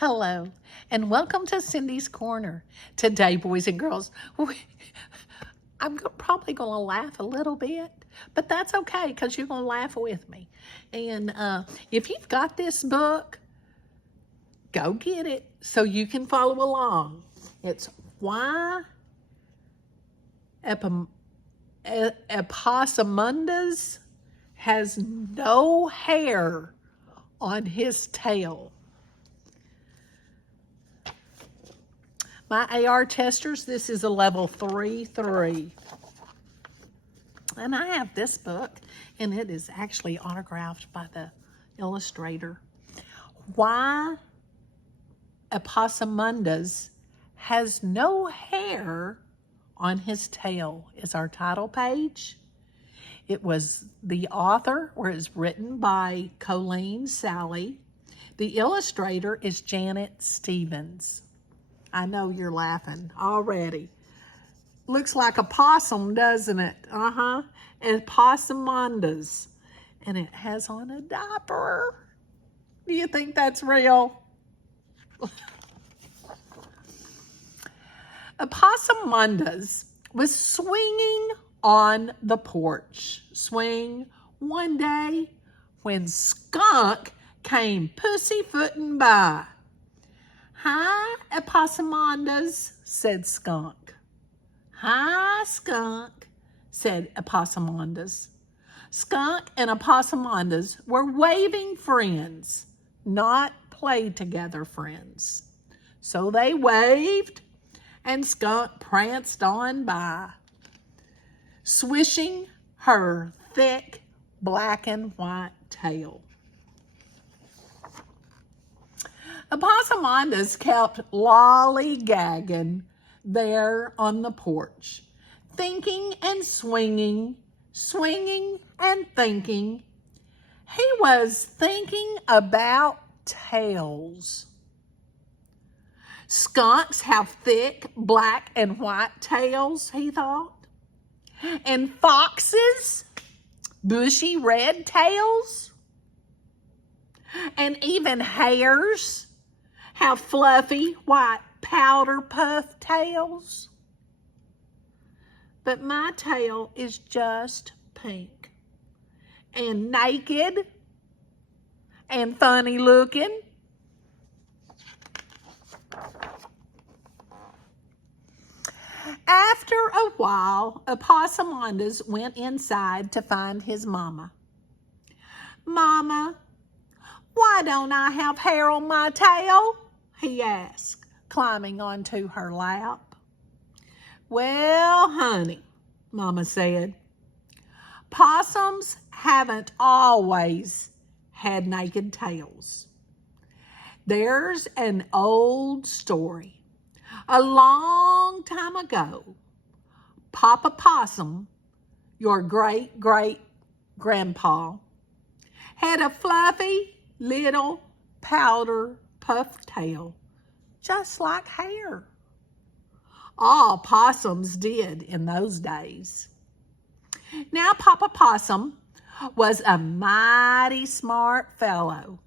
Hello, and welcome to Cindy's Corner. Today, boys and girls, I'm probably going to laugh a little bit, but that's okay because you're going to laugh with me. And if you've got this book, go get it so you can follow along. It's Why Epossumondas Has No Hair on His Tail. My AR testers, this is a level 3-3. And I have this book, and it is actually autographed by the illustrator. Why Epossumondas Has No Hair on His Tail is our title page. It was the author, or is written by Coleen, Salley. The illustrator is Janet Stevens. I know you're laughing already. Looks like a possum, doesn't it? Epossumondas. And it has on a diaper. Do you think that's real? Epossumondas was swinging on the porch swing one day when Skunk came pussyfooting by. "Hi, Epossumondas," said Skunk. "Hi, Skunk," said Epossumondas. Skunk and Epossumondas were waving friends, not play-together friends. So they waved, and Skunk pranced on by, swishing her thick black and white tail. Epossumondas kept lollygagging there on the porch, thinking and swinging and thinking. He was thinking about tails. Skunks have thick black and white tails, he thought, and foxes bushy red tails, and even hares have fluffy white powder puff tails. But my tail is just pink and naked and funny looking. After a while, Epossumondas went inside to find his mama. "Mama, why don't I have hair on my tail?" he asked, climbing onto her lap. "Well, honey," Mama said, "possums haven't always had naked tails. There's an old story. A long time ago, Papa Possum, your great-great-grandpa, had a fluffy little powder puff tail, just like hair. All possums did in those days. Now, Papa Possum was a mighty smart fellow.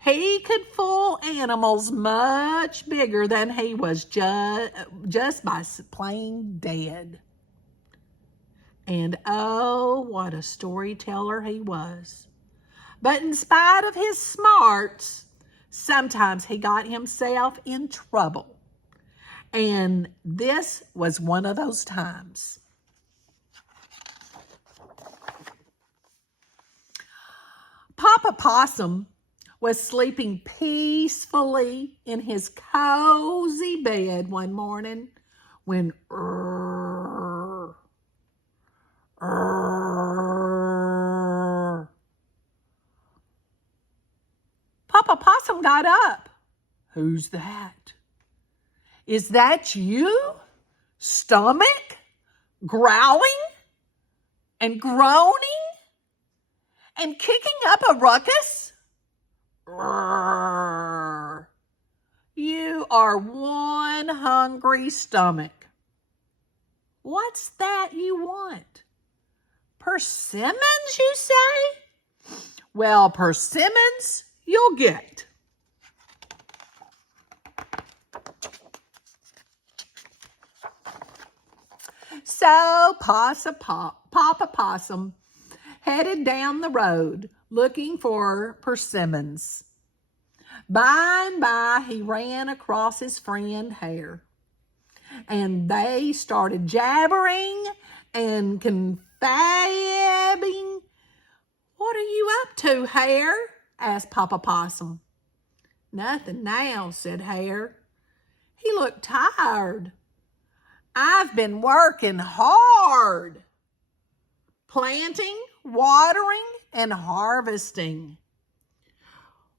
He could fool animals much bigger than he was just by plain dead. And oh, what a storyteller he was. But in spite of his smarts, sometimes he got himself in trouble. And this was one of those times. Papa Possum was sleeping peacefully in his cozy bed one morning when Papa Possum got up. "Who's that?" "Is that you, stomach, growling and groaning and kicking up a ruckus? You are one hungry stomach. What's that you want? Persimmons, you say? Well, persimmons you'll get." So Papa Possum headed down the road looking for persimmons. By and by, he ran across his friend Hare, and they started jabbering and confabbing. "What are you up to, Hare?" asked Papa Possum. "Nothing now," said Hare. He looked tired. "I've been working hard, planting, watering, and harvesting."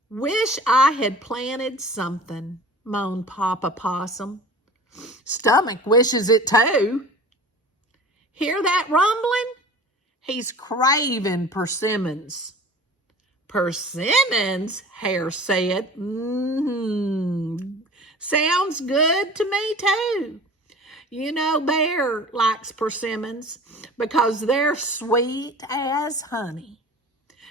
"Wish I had planted something," moaned Papa Possum. "Stomach wishes it too." "Hear that rumbling? He's craving persimmons." "Persimmons?" Hare said. Sounds good to me too. You know, Bear likes persimmons because they're sweet as honey.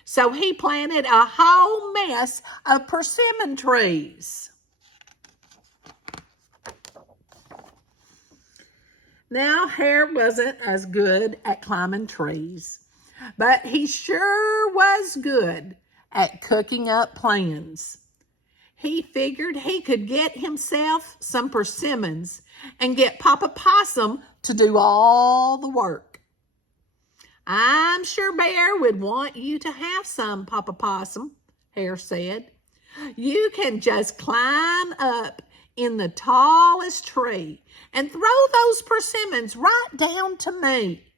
So he planted a whole mess of persimmon trees. Now, Hare wasn't as good at climbing trees, but he sure was good at cooking up plans. He figured he could get himself some persimmons and get Papa Possum to do all the work. "I'm sure Bear would want you to have some, Papa Possum," Hare said. "You can just climb up in the tallest tree and throw those persimmons right down to me.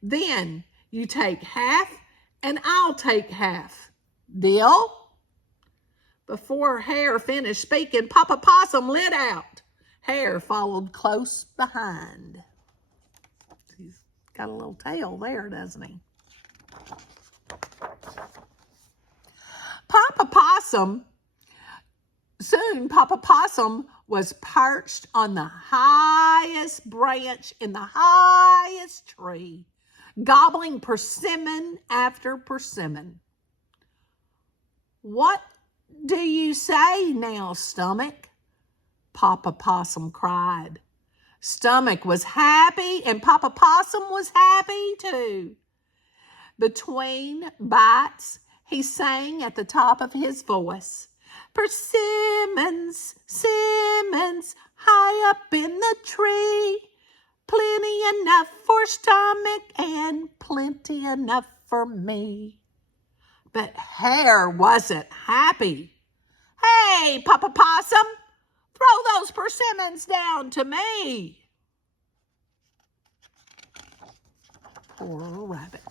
Then you take half and I'll take half. Deal?" Before Hare finished speaking, Papa Possum lit out. Hare followed close behind. He's got a little tail there, doesn't he? Soon Papa Possum was perched on the highest branch in the highest tree, gobbling persimmon after persimmon. "What do you say now, Stomach?" Papa Possum cried. Stomach was happy and Papa Possum was happy too. Between bites, he sang at the top of his voice, "Persimmons, simmons, high up in the tree. Plenty enough for Stomach and plenty enough for me." But Hare wasn't happy. "Hey, Papa Possum, throw those persimmons down to me." Poor rabbit.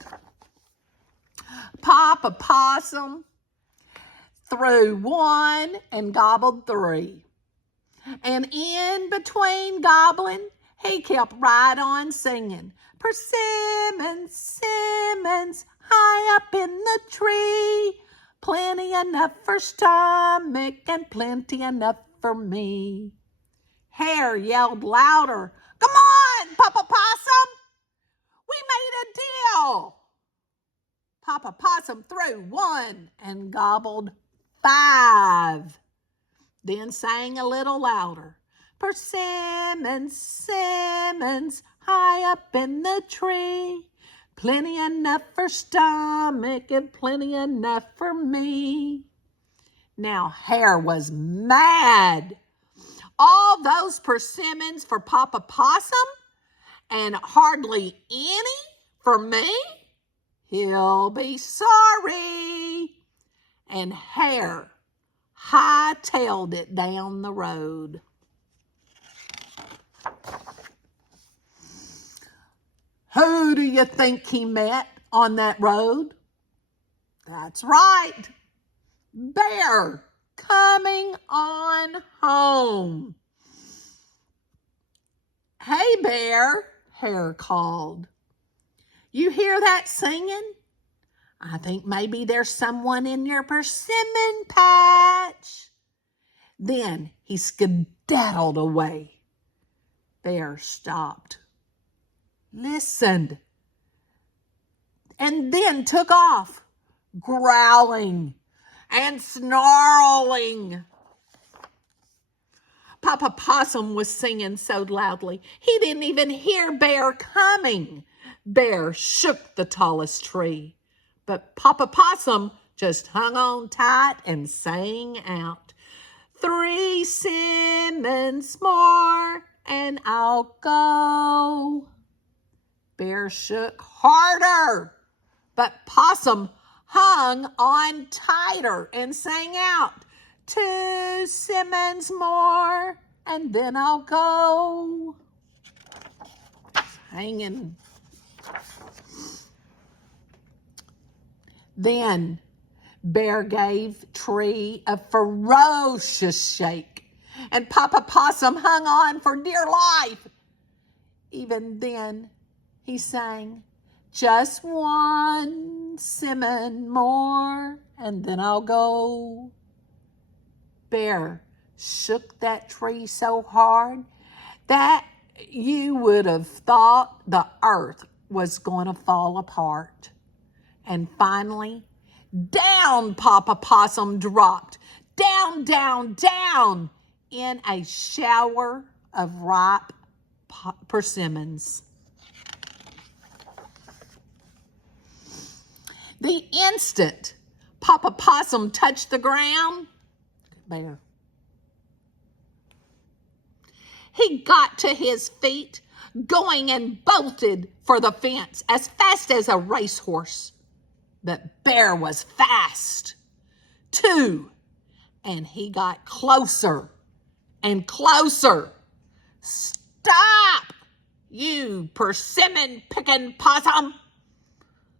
Papa Possum threw one and gobbled three. And in between gobbling, he kept right on singing, "Persimmons, simmons, high up in the tree. Plenty enough for Stomach and plenty enough for me." Hare yelled louder, "Come on, Papa Possum! We made a deal!" Papa Possum threw one and gobbled 5. Then sang a little louder, "Persimmons, simmons, high up in the tree. Plenty enough for Stomach and plenty enough for me." Now Hare was mad. All those persimmons for Papa Possum and hardly any for me? He'll be sorry. And Hare hightailed it down the road. Who do you think he met on that road? That's right, Bear, coming on home. "Hey, Bear," Hare called. "You hear that singing? I think maybe there's someone in your persimmon patch." Then he skedaddled away. Bear stopped, listened, and then took off, growling and snarling. Papa Possum was singing so loudly, he didn't even hear Bear coming. Bear shook the tallest tree, but Papa Possum just hung on tight and sang out, 3 Simmons more and I'll go. Bear shook harder, but Possum hung on tighter and sang out, 2 Simmons more and then I'll go. Hanging. Then Bear gave Tree a ferocious shake, and Papa Possum hung on for dear life. Even then, he sang, just 1 simmon more, and then I'll go. Bear shook that tree so hard that you would have thought the earth was going to fall apart. And finally, down Papa Possum dropped, down, down, down, in a shower of ripe persimmons. The instant Papa Possum touched the ground, Bear, he got to his feet, going and bolted for the fence as fast as a racehorse. But Bear was fast, too, and he got closer and closer. Stop, you persimmon-picking possum.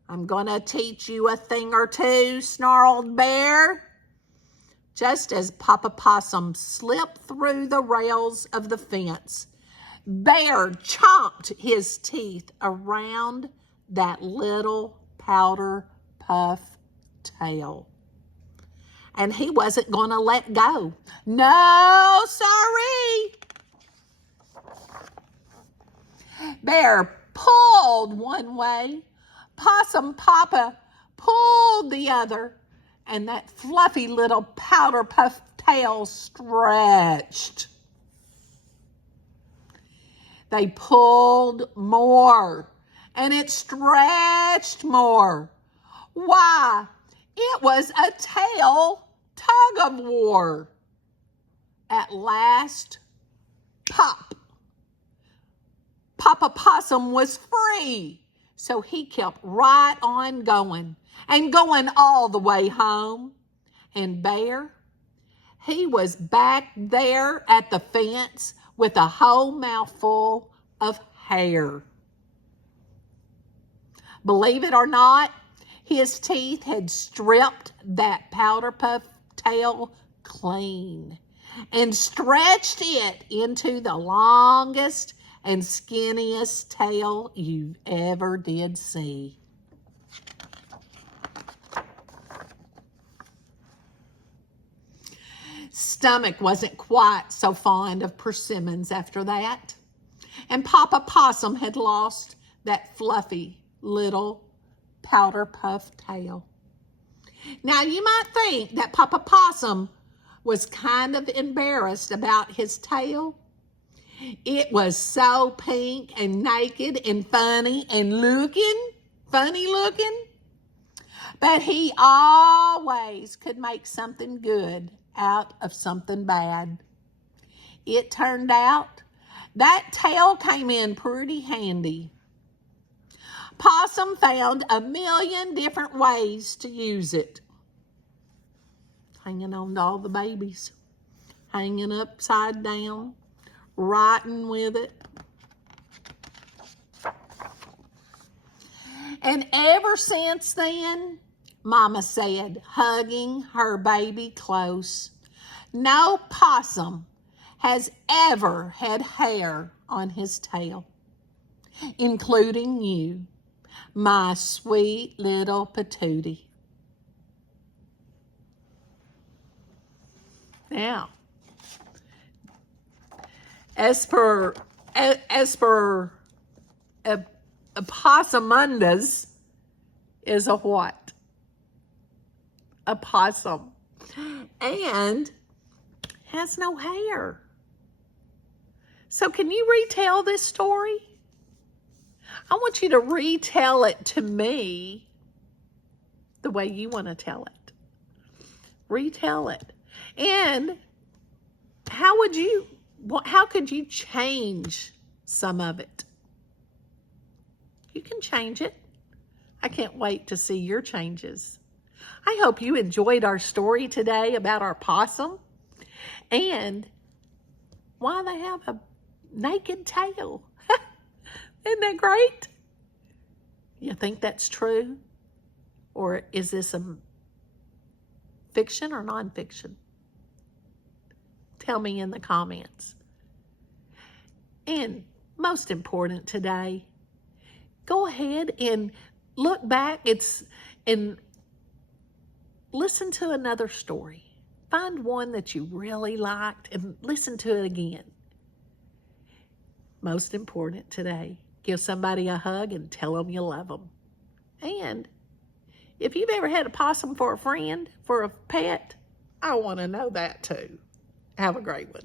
I'm going to teach you a thing or two, snarled Bear. Just as Papa Possum slipped through the rails of the fence, Bear chomped his teeth around that little powder puff tail. And he wasn't going to let go. No, sorry. Bear pulled one way. Possum Papa pulled the other. And that fluffy little powder puff tail stretched. They pulled more. And it stretched more. Why, it was a tail tug of war. At last, pop! Papa Possum was free, so he kept right on going and going all the way home. And Bear, he was back there at the fence with a whole mouthful of hair. Believe it or not, his teeth had stripped that powder puff tail clean and stretched it into the longest and skinniest tail you ever did see. Stomach wasn't quite so fond of persimmons after that, and Papa Possum had lost that fluffy little powder puff tail. Now, you might think that Papa Possum was kind of embarrassed about his tail. It was so pink and naked and funny looking. But he always could make something good out of something bad. It turned out that tail came in pretty handy. Possum found a million different ways to use it. Hanging on to all the babies, hanging upside down, writing with it. And ever since then, Mama said, hugging her baby close, no possum has ever had hair on his tail, including you, my sweet little patootie. Now, as per Epossumondas is a what? A possum. And has no hair. So can you retell this story? I want you to retell it to me the way you want to tell it. Retell it. And how could you change some of it? You can change it. I can't wait to see your changes. I hope you enjoyed our story today about our possum and why they have a naked tail. Isn't that great? You think that's true? Or is this a fiction or nonfiction? Tell me in the comments. And most important today, go ahead and look back and listen to another story. Find one that you really liked and listen to it again. Most important today, give somebody a hug and tell them you love them. And if you've ever had a possum for a friend, for a pet, I want to know that too. Have a great one.